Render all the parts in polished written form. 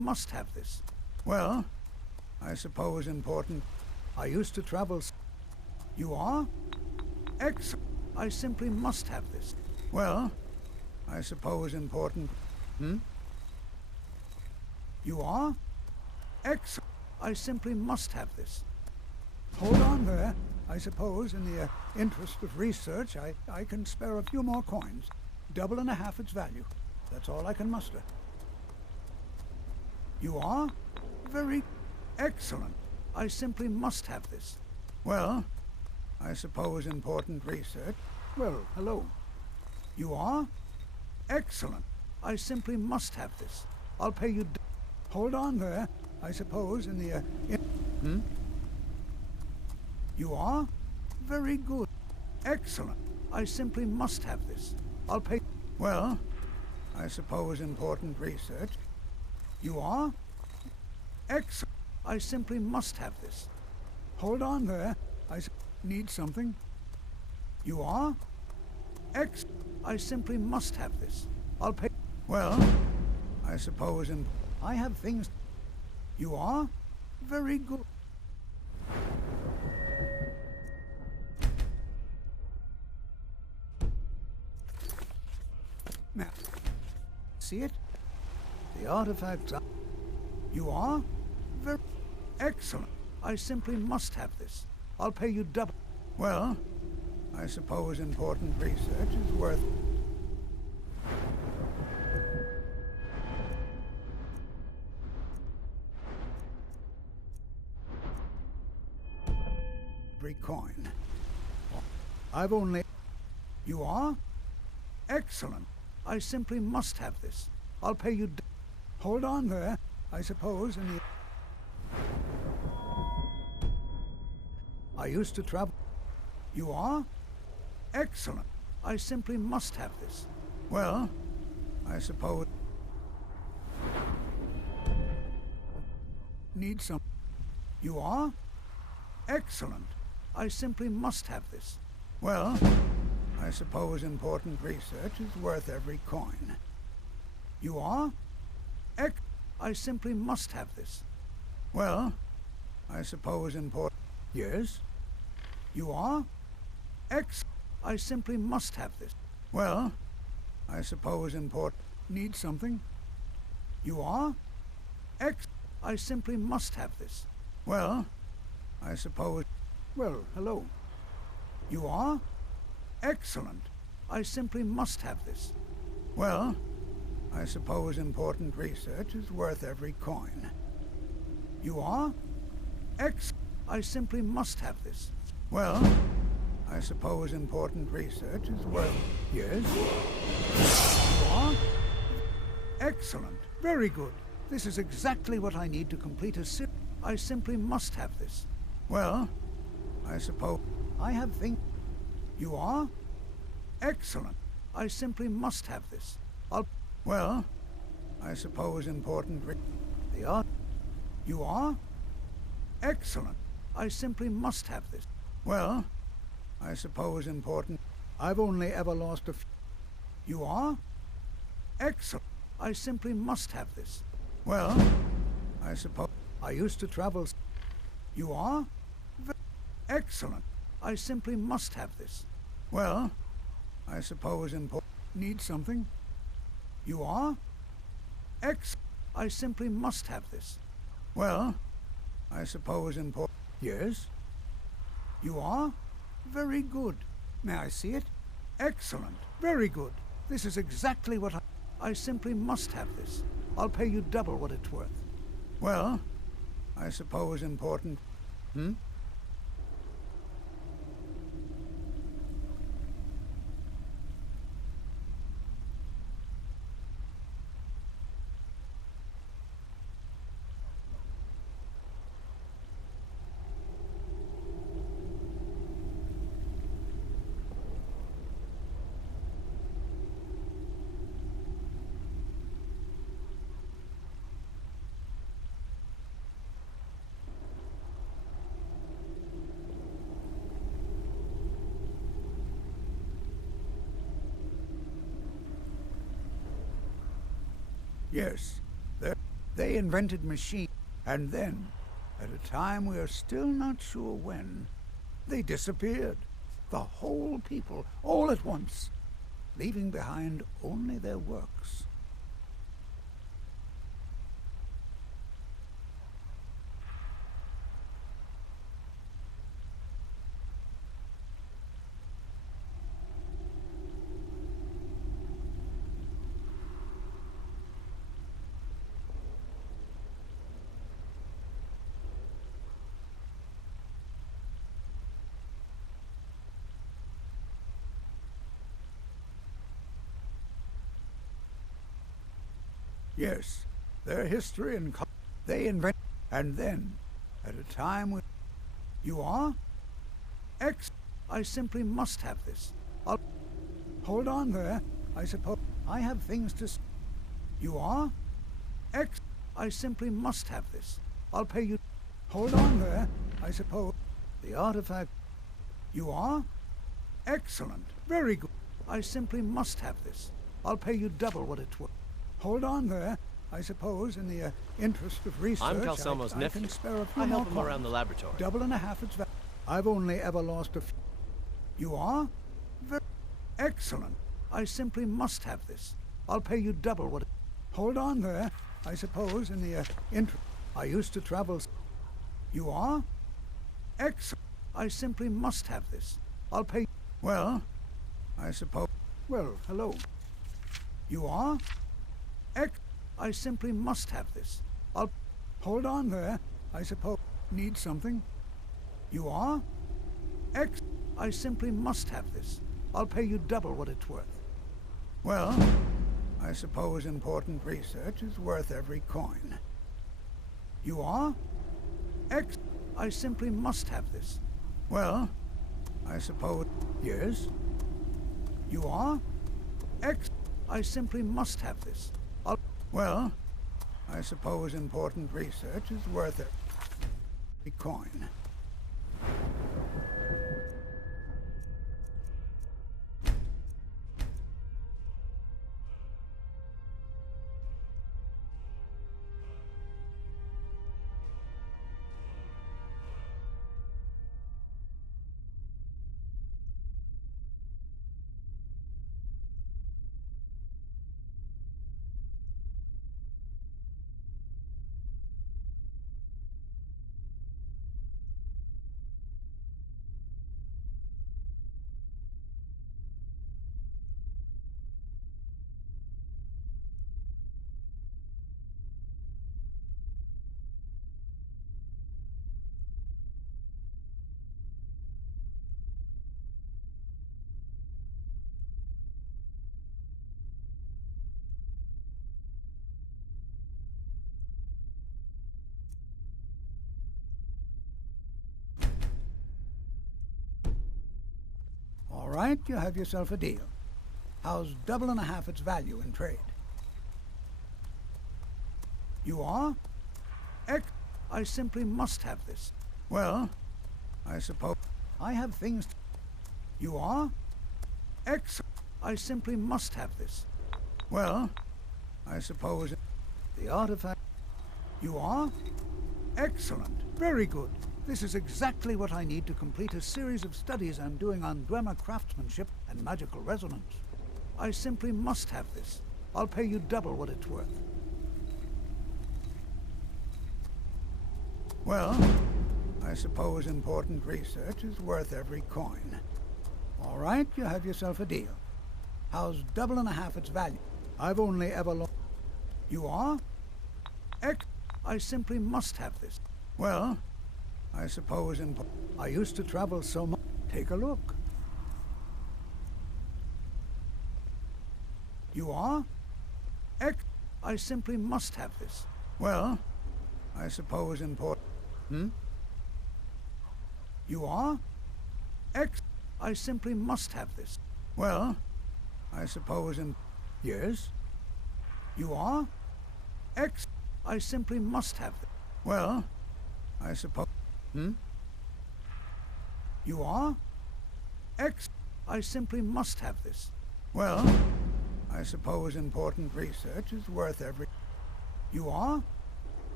must have this. Well, I suppose important. I used to travel. You are? Excellent. I simply must have this. Well, I suppose important. Hmm? You are? Excellent. I simply must have this. Hold on there. I suppose in the interest of research, I can spare a few more coins. 1.5 its value. That's all I can muster. You are? Very excellent. I simply must have this. Well, I suppose important research. Well, hello. You are? Excellent. I simply must have this. I'll pay you. Hold on there. I suppose in the Hmm? You are? Very good. Excellent. I simply must have this. I'll pay. Well, I suppose important research. You are? Excellent. I simply must have this. Hold on there. Need something. You are? I simply must have this. I'll pay. Well, I suppose I have things. You are? Very good. Now, see it? The artifacts are... You are? Very excellent. I simply must have this. I'll pay you double. Well, I suppose important research is worth... every coin. I've only... You are? Excellent. I simply must have this. I'll pay you... Hold on there. I suppose in the... I used to travel... You are? Excellent. I simply must have this. Well, I suppose... Need some... You are? Excellent. I simply must have this. Well, I suppose important research is worth every coin. You are? I simply must have this. Well, I suppose important... Yes? You are? I simply must have this. Well, I suppose important... Need something? You are? I simply must have this. Well, I suppose... Well, hello. You are? Excellent. I simply must have this. Well, I suppose important research is worth every coin. You are? I simply must have this. Well, I suppose important research is worth... Yes? You are? Excellent. Very good. This is exactly what I need to complete a sip. I simply must have this. Well, I suppose... I have things... You are? Excellent. I simply must have this. Well, I suppose important... The art... You are? Excellent. I simply must have this. Well, I suppose important... I've only ever lost a few... You are? Excellent. I simply must have this. Well, I suppose... I used to travel... You are? Excellent. I simply must have this. Well, I suppose important... Need something? You are? I simply must have this. Well, I suppose important... Yes? You are? Very good. May I see it? Excellent. Very good. This is exactly what I simply must have this. I'll pay you double what it's worth. Well, I suppose important... Hmm? Yes, They invented machines, and then, at a time we are still not sure when, they disappeared. The whole people, all at once, leaving behind only their works. Yes, their history and they invent, and then, at a time when you are I simply must have this. I'll hold on there. I suppose I have things to. You are I simply must have this. I'll pay you. Hold on there. I suppose the artifact. You are excellent. Very good. I simply must have this. I'll pay you double what it's worth. Hold on there. I suppose, in the interest of research, I'm Calcelmo's nephew. I can spare a few I more help him coins. around the laboratory. Double and a half its value. I've only ever lost a few. You are? Very excellent. I simply must have this. I'll pay you double what. Hold on there. I suppose, in the interest. I used to travel. You are? Excellent. I simply must have this. I'll pay. Well, I suppose. Well, hello. You are? I simply must have this. I'll hold on there. I suppose. Need something? You are? I simply must have this. I'll pay you double what it's worth. Well, I suppose important research is worth every coin. You are? I simply must have this. Well, I suppose. Yes? You are? I simply must have this. Well, I suppose important research is worth every coin. All right, you have yourself a deal. How's double and a half its value in trade? You are? I simply must have this. Well, I suppose I have things. You are? I simply must have this. Well, I suppose the artifact. You are? Excellent. Very good. This is exactly what I need to complete a series of studies I'm doing on Dwemer craftsmanship and magical resonance. I simply must have this. I'll pay you double what it's worth. Well, I suppose important research is worth every coin. All right, you have yourself a deal. How's double and a half its value? I've only ever lost. You are? I simply must have this. Well, I suppose I used to travel so much. Take a look. You are? I simply must have this. Well, I suppose important. You are? I simply must have this. Well, I suppose Yes? You are? I simply must have this. Well, I suppose. You are? I simply must have this. Well, I suppose important research is worth every. You are?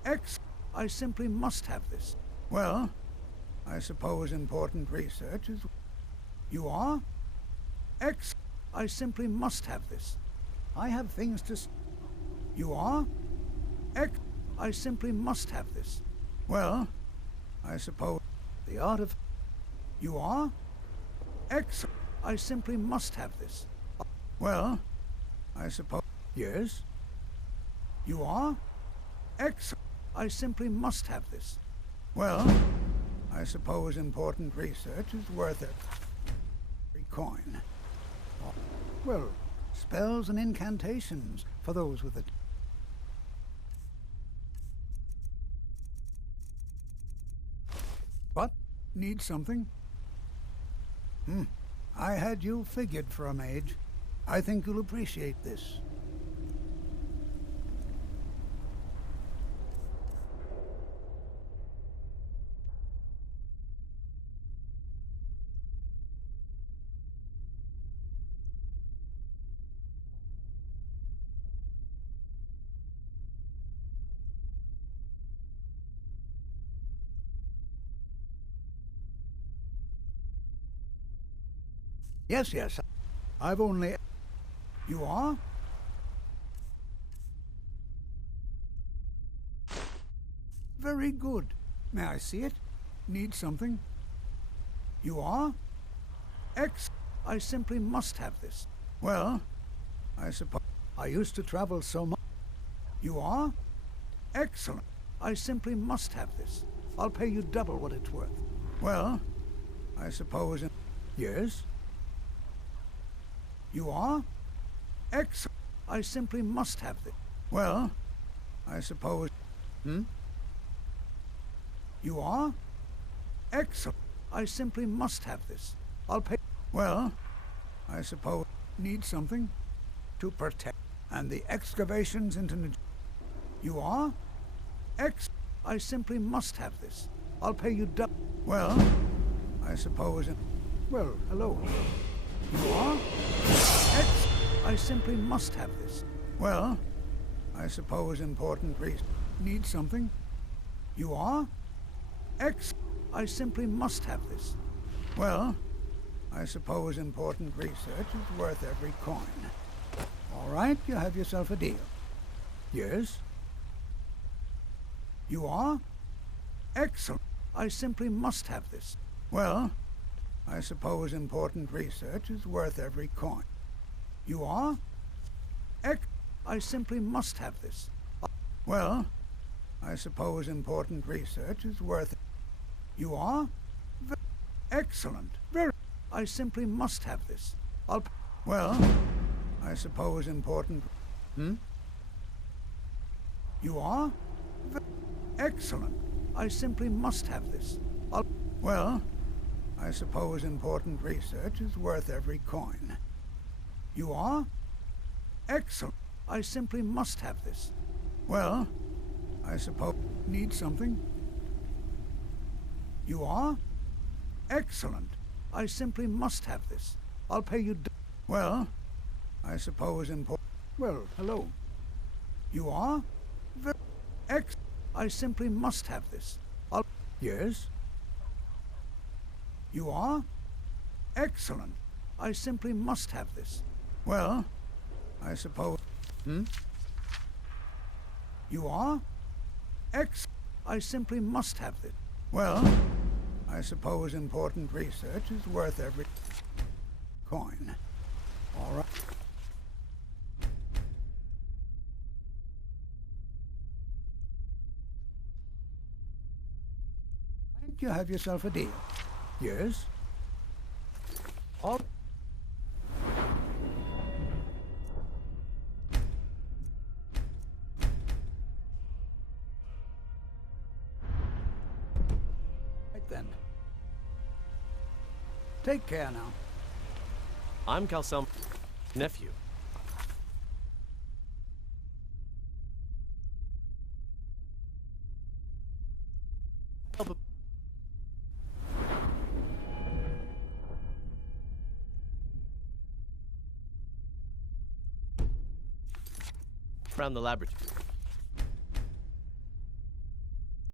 X. I simply must have this. Well, I suppose important research is... You are? X. I simply must have this. I have things to... You are? X. I simply must have this. Well, I suppose... The art of... You are? X. I simply must have this. Well, I suppose... Yes? You are? X. I simply must have this. Well, I suppose important research is worth it. Every coin. Well, spells and incantations for those with it. What? Need something? I had you figured for a mage. I think you'll appreciate this. Yes, yes. I've only... You are? Very good. May I see it? Need something? You are? X. I simply must have this. Well, I suppose... I used to travel so much. You are? Excellent. I simply must have this. I'll pay you double what it's worth. Well, I suppose... Yes? You are? Excellent. I simply must have this. Well, I suppose... You are? Excellent. I simply must have this. I'll pay... Well, I suppose... Need something? To protect... And the excavations into... You are? I simply must have this. I'll pay you double... Well, I suppose... Well, hello. You are? I simply must have this. Well, I suppose important reason. Need something? You are? I simply must have this. Well, I suppose important research is worth every coin. All right, you have yourself a deal. Yes? You are? Excellent. I simply must have this. Well, I suppose important research is worth every coin. You are? I simply must have this. Well, I suppose important research is worth... You are? Excellent. Very... I simply must have this. Well, I suppose important... You are? Excellent. I simply must have this. Well, I suppose important research is worth every coin. You are? Excellent. I simply must have this. Well, I suppose... Need something? You are? Excellent. I simply must have this. I'll pay you... Well, I suppose important... Well, hello. You are? I simply must have this. Yes? You are? Excellent. I simply must have this. Well, I suppose... You are? I simply must have this. Well, I suppose important research is worth every coin. All right. You have yourself a deal. Yes? All... Right then. Take care now. I'm Calcel's nephew. Around the laboratory.